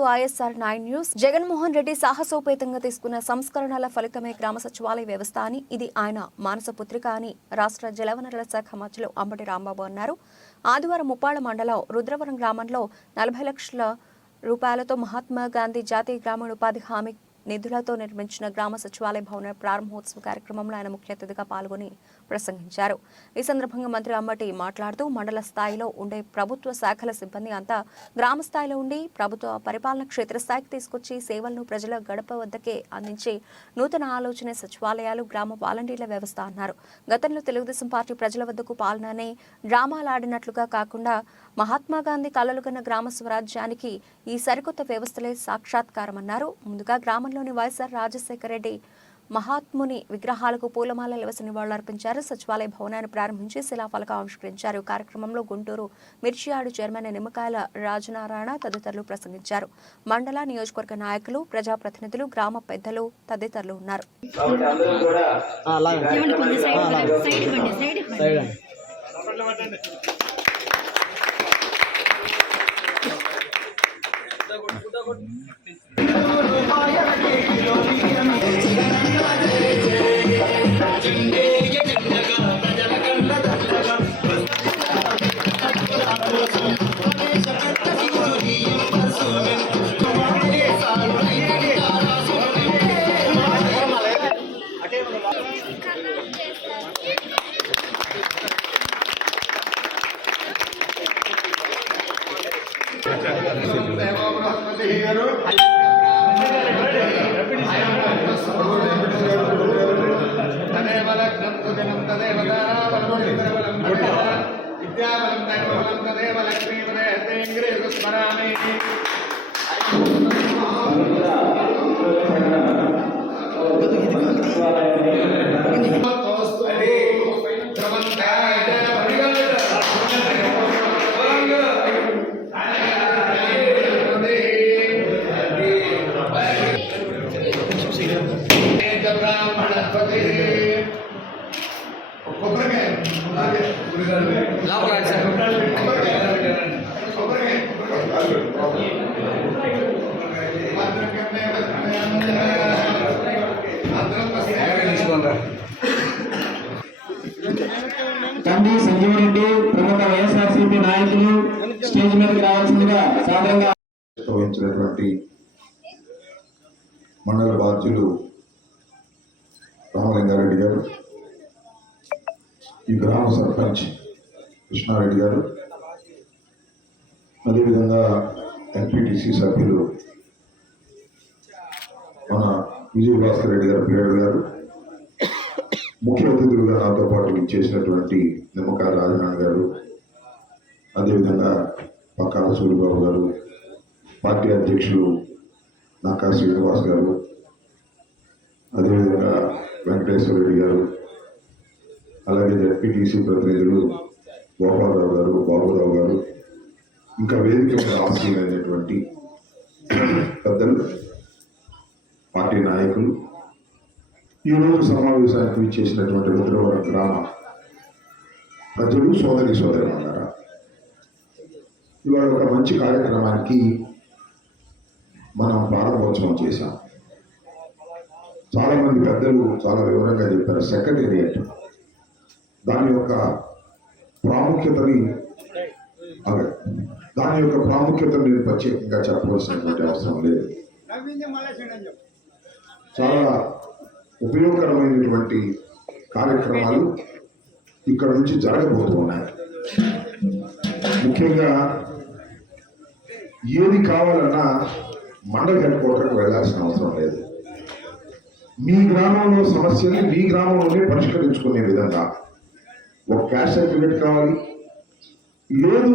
To ISR 9 news. Jaganmohan Reddy సాహసోపేతంగా తీసుకున్న సంస్కరణల ఫలితమే గ్రామ సచివాలయ వ్యవస్థ అని, ఇది ఆయన మానసపుత్రిక అని రాష్ట్ర జలవనరుల శాఖ మంత్రులు అంబటి రాంబాబు అన్నారు. ఆదివారం ముప్పాళ్ల మండలం రుద్రవరం గ్రామంలో 40 లక్షల రూపాయలతో మహాత్మా గాంధీ జాతీయ గ్రామీణ ఉపాధి హామీ నిధులతో నిర్మించిన గ్రామ సచివాలయ భవన ప్రారంభోత్సవ కార్యక్రమంలో ఆయన ముఖ్య అతిథిగా పాల్గొని ప్రసంగించారు. ఈ సందర్భంగా మంత్రి అంబటి మాట్లాడుతూ మండల స్థాయిలో ఉండే ప్రభుత్వ శాఖల సిబ్బంది అంతా గ్రామ స్థాయిలో ఉండి ప్రభుత్వ పరిపాలన క్షేత్రస్థాయికి తీసుకొచ్చి సేవలను ప్రజల గడప వద్దకే అందించే నూతన ఆలోచన సచివాలయాలు, గ్రామ వాలంటీర్ల వ్యవస్థ అన్నారు. గతంలో తెలుగుదేశం పార్టీ ప్రజల వద్దకు పాలననే డ్రామాలాడినట్లుగా కాకుండా మహాత్మా గాంధీ కలలుగన్న గ్రామ స్వరాజ్యానికి ఈ సరికొత్త వ్యవస్థలే సాక్షాత్కారమన్నారు. ముందుగా గ్రామంలోని వైఎస్ఆర్ రాజశేఖర రెడ్డి మహాత్ముని విగ్రహాలకు పూలమాలలు వేసి నివాళులర్పించారు. సచివాలయ భవనాన్ని ప్రారంభించి శిలాఫలకం ఆవిష్కరించారు. కార్యక్రమంలో గుంటూరు మిర్చియాడు చైర్మన్ నిమ్మకాయల రాజనారాయణ తదితరులు ప్రసంగించారు. మండల నియోజకవర్గ నాయకులు, ప్రజాప్రతినిధులు, గ్రామ పెద్దలు తదితరులు ఉన్నారు. తండ్రి సంజీవరెడ్డి, ప్రముఖ వైఎస్ఆర్సీపీ నాయకులు స్టేజ్ మీదకి రావాల్సిందిగా సాధారణంగా వహించినటువంటి మండల బాధ్యులు రామలింగారెడ్డి గారు, ఈ గ్రామ సర్పంచ్ కృష్ణారెడ్డి గారు, అదేవిధంగా ఎంపీటీసీ సభ్యులు మన విజయభాస్కర్ రెడ్డి గారు, పిల్లడు గారు, ముఖ్య అతిథులుగా నాతో పాటు ఇచ్చేసినటువంటి నిమ్మకాయల రాజనారాయణ గారు, అదేవిధంగా పక్కాల సూరిబాబు గారు, పార్టీ అధ్యక్షులు నాకా శ్రీనివాస్ గారు, అదేవిధంగా వెంకటేశ్వర రెడ్డి గారు, అలాగే జెడ్పీటీసీ ప్రతినిధులు గోపాలరావు గారు, బాబురావు గారు, ఇంకా వేదిక మీద ఆశీలైనటువంటి పెద్దలు, పార్టీ నాయకులు, ఈరోజు సమావేశానికి ఇచ్చేసినటువంటి రుద్రవరం గ్రామ ప్రజలు, సోదరి సోదరులారా, ఇవాళ ఒక మంచి కార్యక్రమానికి మనం ప్రారంభోత్సవం చేశాం. చాలామంది పెద్దలు చాలా వివరంగా చెప్పారు. సెక్రటేరియట్ దాని యొక్క ప్రాముఖ్యతని నేను ప్రత్యేకంగా చెప్పవలసినటువంటి అవసరం లేదు. చాలా ఉపయోగకరమైనటువంటి కార్యక్రమాలు ఇక్కడ నుంచి జరగబోతూ ఉన్నాయి. ముఖ్యంగా ఏది కావాలన్నా మండల హెడ్ క్వార్టర్కి వెళ్లాల్సిన అవసరం లేదు. మీ గ్రామంలో సమస్యల్ని మీ గ్రామంలోనే పరిష్కరించుకునే విధంగా ఒక క్యాష్ సర్టిఫికేట్ కావాలి. లేదు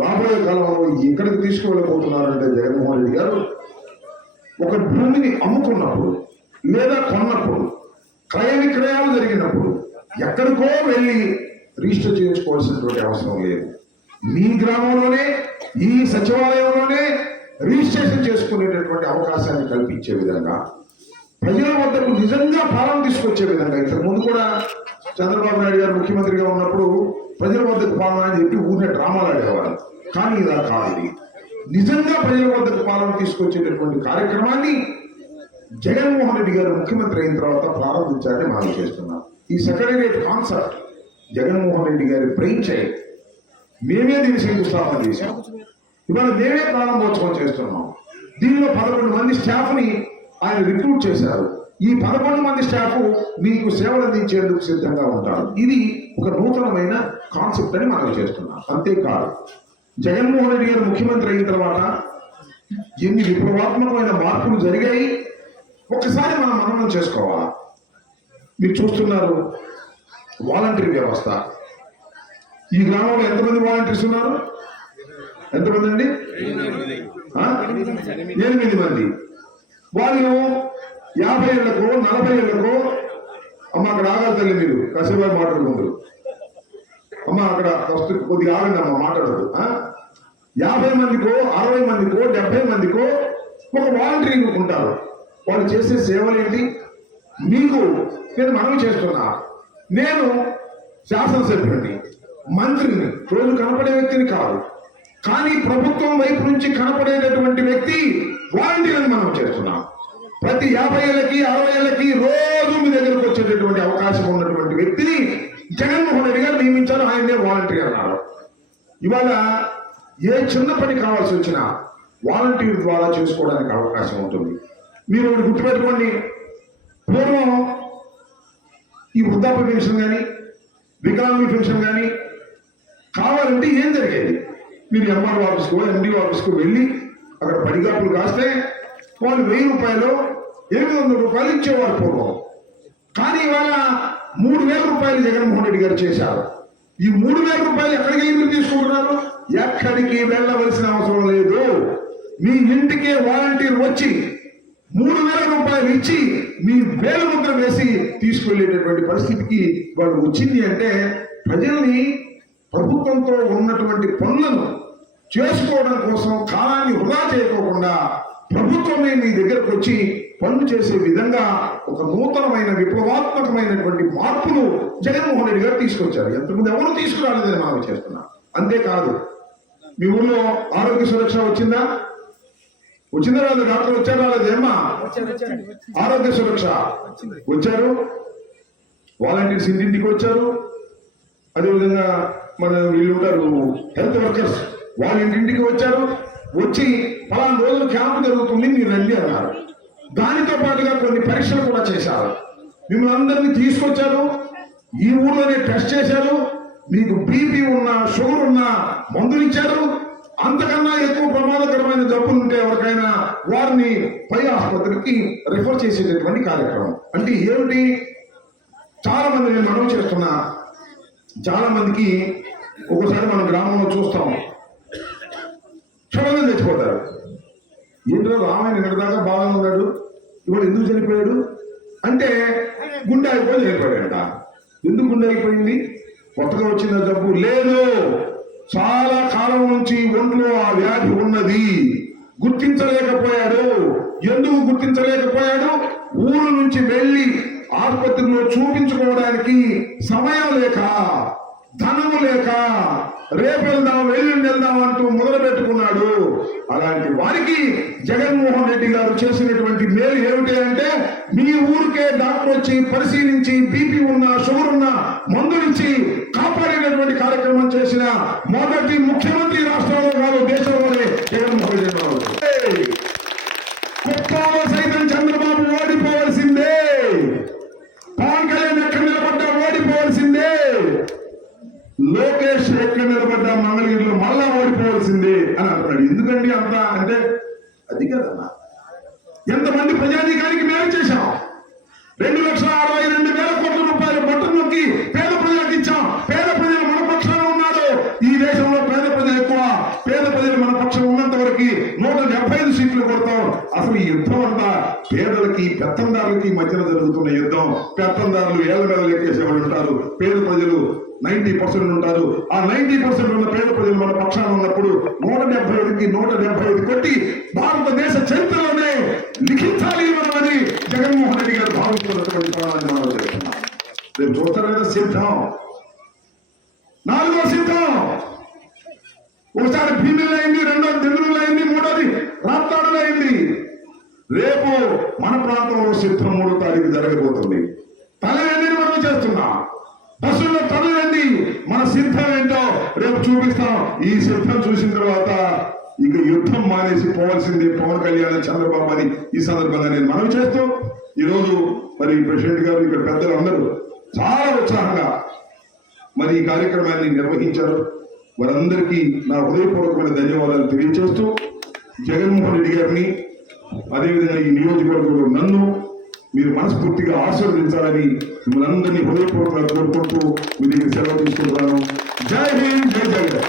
రాబోయే కాలంలో ఎక్కడికి తీసుకువెళ్ళబోతున్నారంటే జగన్మోహన్ రెడ్డి గారు ఒక భూమిని అమ్ముకున్నప్పుడు లేదా కొన్నప్పుడు, క్రయ విక్రయాలు జరిగినప్పుడు ఎక్కడికో వెళ్ళి రిజిస్టర్ చేయించుకోవాల్సినటువంటి అవసరం లేదు. మీ గ్రామంలోనే, ఈ సచివాలయంలోనే రిజిస్ట్రేషన్ చేసుకునేటటువంటి అవకాశాన్ని కల్పించే విధంగా, ప్రజల వద్దకు నిజంగా పాలన తీసుకొచ్చే విధంగా. ఇంతకుముందు కూడా చంద్రబాబు నాయుడు గారు ముఖ్యమంత్రిగా ఉన్నప్పుడు ప్రజల వద్దకు పాలన అని చెప్పి ఊరినే డ్రామాలు ఆడేవారు. కానీ ఇలా కాదు. నిజంగా ప్రజల వద్దకు పాలన తీసుకొచ్చేటటువంటి కార్యక్రమాన్ని జగన్మోహన్ రెడ్డి గారు ముఖ్యమంత్రి అయిన తర్వాత ప్రారంభించాలని మనం చేస్తున్నాం. ఈ సెక్రటేరియట్ కాన్సెప్ట్ జగన్మోహన్ రెడ్డి గారి బ్రెయిన్ చైల్డ్. మేమే దీన్ని శంకుస్థాపన చేశాం. ఇవాళ మేమే ప్రారంభోత్సవం చేస్తున్నాం. దీనిలో 11 మంది స్టాఫ్ని ఆయన రిక్రూట్ చేశారు. ఈ 11 మంది స్టాఫ్ మీకు సేవలు అందించేందుకు సిద్ధంగా ఉంటారు. ఇది ఒక నూతనమైన కాన్సెప్ట్ అని మనం చేస్తున్నాం. అంతేకాదు, జగన్మోహన్ రెడ్డి గారు ముఖ్యమంత్రి అయిన తర్వాత ఎన్ని విప్లవాత్మకమైన మార్పులు జరిగాయి ఒకసారి మనం మననం చేసుకోవాలా. మీరు చూస్తున్నారు వాలంటీర్ వ్యవస్థ. ఈ గ్రామంలో ఎంతమంది వాలంటీర్స్ ఉన్నారు? ఎంతమంది అండి? 8 మంది. వాళ్ళు 50 ఏళ్లకు 40 ఏళ్లకు అమ్మ అక్కడ ఆగాలి తల్లి, మీరు కాసేపు మాట్లాడుకుంటారు. అమ్మ అక్కడ ఫస్ట్ కొద్దిగా ఆగండి అమ్మ, మాట్లాడదు. 50 మందికో 60 మందికో 70 మందికో ఒక వాలంటీరింగ్ ఉంటారు. వాళ్ళు చేసే సేవలు ఏంటి? మీకు నేను మనవి చేస్తున్నా, నేను శాసనసభ్యుడిని, మంత్రిని, రోజు కనపడే వ్యక్తిని కాదు, కానీ ప్రభుత్వం వైపు నుంచి కనపడేటటువంటి వ్యక్తి వాలంటీర్ని మనం చేస్తున్నాం. ప్రతి 50 ఏళ్ళకి 60 ఏళ్ళకి రోజు మీ దగ్గరకు వచ్చేటటువంటి అవకాశం ఉన్నటువంటి వ్యక్తిని జగన్మోహన్ రెడ్డి గారు నియమించారు. ఆయనే వాలంటీర్ అన్నారు. ఇవాళ ఏ చిన్న పని కావాల్సి వచ్చినా వాలంటీర్ ద్వారా చేసుకోవడానికి అవకాశం ఉంటుంది. మీరు ఒకటి గుర్తుపెట్టుకోండి, పూర్వం ఈ వృద్ధాప్య పెన్షన్ కానీ వికలాంగుల పెన్షన్ కానీ కావాలంటే ఏం జరిగేది? మీరు ఎంఆర్ఓ ఆఫీస్కో ఎండిఓ ఆఫీస్కో వెళ్ళి అక్కడ పడిగాపులు కాస్తే వాళ్ళు 1000 రూపాయలు 800 రూపాయలు ఇచ్చేవారు పూర్వం. కానీ ఇవాళ 3000 రూపాయలు జగన్మోహన్ రెడ్డి గారు చేశారు. ఈ 3000 రూపాయలు ఎక్కడికి వెళ్ళి మీరు తీసుకుంటున్నారు? ఎక్కడికి వెళ్ళవలసిన అవసరం లేదు. మీ ఇంటికే వాలంటీర్ వచ్చి 3000 రూపాయలు ఇచ్చి మీ వేలు ముద్ర వేసి తీసుకెళ్లేటటువంటి పరిస్థితికి వాళ్ళు వచ్చింది. అంటే ప్రజల్ని ప్రభుత్వంతో ఉన్నటువంటి పనులను చేసుకోవడం కోసం కాలాన్ని వృధా చేయకోకుండా ప్రభుత్వమే మీ దగ్గరకు వచ్చి పనులు చేసే విధంగా ఒక నూతనమైన విప్లవాత్మకమైనటువంటి మార్పులు జగన్మోహన్ రెడ్డి గారు తీసుకొచ్చారు. ఎంతమంది ఎవరు తీసుకురాలేదని మనం చేస్తున్నాం. అంతేకాదు, మీ ఊళ్ళో ఆరోగ్య సురక్ష వచ్చిందా? వచ్చిందా రాదు? డాక్టర్ వచ్చారా రాలేదేమ్మా? ఆరోగ్య సురక్ష వచ్చారు, వాలంటీర్స్ ఇంటింటికి వచ్చారు. అదేవిధంగా మన వీళ్ళు ఉంటారు హెల్త్ వర్కర్స్, వాళ్ళ ఇంటింటికి వచ్చారు. వచ్చి పలానా రోజులు క్యాంపు జరుగుతుంది మీరు రండి అన్నారు. దానితో పాటుగా కొన్ని పరీక్షలు కూడా చేశారు. మిమ్మల్ని అందరినీ తీసుకొచ్చారు, ఈ ఊర్లోనే టెస్ట్ చేశారు. మీకు బీపీ ఉన్నా షుగర్ ఉన్నా మందులు ఇచ్చారు. అంతకన్నా ఎక్కువ ప్రమాదకరమైన జబ్బులు ఉంటే ఎవరికైనా వారిని పై ఆసుపత్రికి రిఫర్ చేసేటటువంటి కార్యక్రమం. అంటే ఏమిటి? చాలా మంది, నేను మనవి చేస్తున్నా, చాలా మందికి ఒకసారి మన గ్రామంలో చూస్తాం, క్షణంగా తెచ్చిపోతారు. ఏంటో రామాయణ నిన్నదాకా బాగా ఉన్నాడు, ఇవాడు ఎందుకు చనిపోయాడు అంటే గుండె అయిపోయి చనిపోయాడట. ఎందుకు గుండె అయిపోయింది? కొత్తగా వచ్చిన జబ్బు లేదు, చాలా కాలం నుంచి ఒంట్లో ఆ వ్యాధి ఉన్నది, గుర్తించలేకపోయాడు. ఎందుకు గుర్తించలేకపోయాడు? ఊరు నుంచి వెళ్ళి ఆసుపత్రిలో చూపించుకోవడానికి సమయం లేక, ధనము లేక, రేపు వెళ్దాం ఎల్లుండి వెళ్దాం అంటూ మొదలు పెట్టుకున్నాడు. అలాంటి వారికి జగన్మోహన్ రెడ్డి గారు చేసినటువంటి మేలు ఏమిటి అంటే, మీ ఊరికే డాక్టర్ వచ్చి పరిశీలించి బీపీ ఉన్నా షుగర్ ఉన్నా మందులిచ్చి కాపాడేటటువంటి కార్యక్రమం చేసిన మొదటి ముఖ్యమంత్రి రాష్ట్రంలో కాదు, దేశంలోనే జగన్మోహన్ రెడ్డి గారు. కుప్పంలో సైతం చంద్రబాబు ఓడిపోవలసిందే, పవన్ కళ్యాణ్ ఎక్కడ నిలబడ్డా ఓడిపోవలసిందే, లోకేష్ ఎక్కడ నిలబడ్డా మంగళగిరిలో మళ్ళా ఓడిపోవలసిందే అని అంటున్నాడు. ఎందుకండి అంత అంటే? అది కదన్నా, ఎంతమంది ప్రజానీకానికి మేలు చేశాం. 2,62,200 కోట్ల రూపాయలు బట్టలు నొక్కి పేద ప్రజలకు ఇచ్చాం. పేద ప్రజలు మన పక్షాన ఉన్నారు. ఈ దేశంలో పేద ప్రజలు ఎక్కువ. పేద ప్రజలు మన పక్షం ఉన్నంత వరకు 175 సీట్లు కొడతాం. అసలు ఈ యుద్ధం అంతా పేదలకి పెత్తందారులకి మధ్యన జరుగుతున్న యుద్ధం. పెత్తందారులు ఏళ్ల మీద లెక్కేసేవాళ్ళు ఉంటారు, పేద ప్రజలు 90% ఉంటారు. ఆ 90% ఉన్న పేద ప్రజలు మన పక్షాన ఉన్నప్పుడు 175కి 175 కొట్టి భారతదేశ చరిత్రలోనే లిఖించాలి మనమని జగన్మోహన్ రెడ్డి గారు భావిస్తున్నటువంటి పదాన్ని మనం చేస్తున్నాం. రేపు చూస్తారు కదా, సిద్ధం 4వ సిద్ధం. ఒకసారి భీమిలో అయింది, రెండో దిండులో అయింది, రేపు మన ప్రాంతంలో సిద్ధం 3వ తారీఖు జరగబోతుంది. తలెండి మనం చేస్తున్నా బస్సుల్లో తలెండి మన సిద్ధం ఏంటో రేపు చూపిస్తాం. ఈ సిద్ధం చూసిన తర్వాత ఇక యుద్ధం మానేసి పోవాల్సిందే పవన్ కళ్యాణ్ చంద్రబాబు అని ఈ సందర్భంగా నేను మనవి చేస్తూ ఈరోజు మరి ప్రెసిడెంట్ గారు ఇక్కడ పెద్దలు అందరూ చాలా ఉత్సాహంగా మరి ఈ కార్యక్రమాన్ని నిర్వహించారు. వారందరికీ నా హృదయపూర్వకమైన ధన్యవాదాలు తెలియజేస్తూ జగన్మోహన్ రెడ్డి గారిని అదేవిధంగా ఈ నియోజకవర్గంలో నన్ను మీరు మనస్ఫూర్తిగా ఆశీర్వదించాలని మిమ్మల్ని అందరినీ హృదయపూర్వకంగా కోరుకుంటూ మీ దగ్గర సెలవు తీసుకుంటున్నాను. జై హింద్, జై జగన్.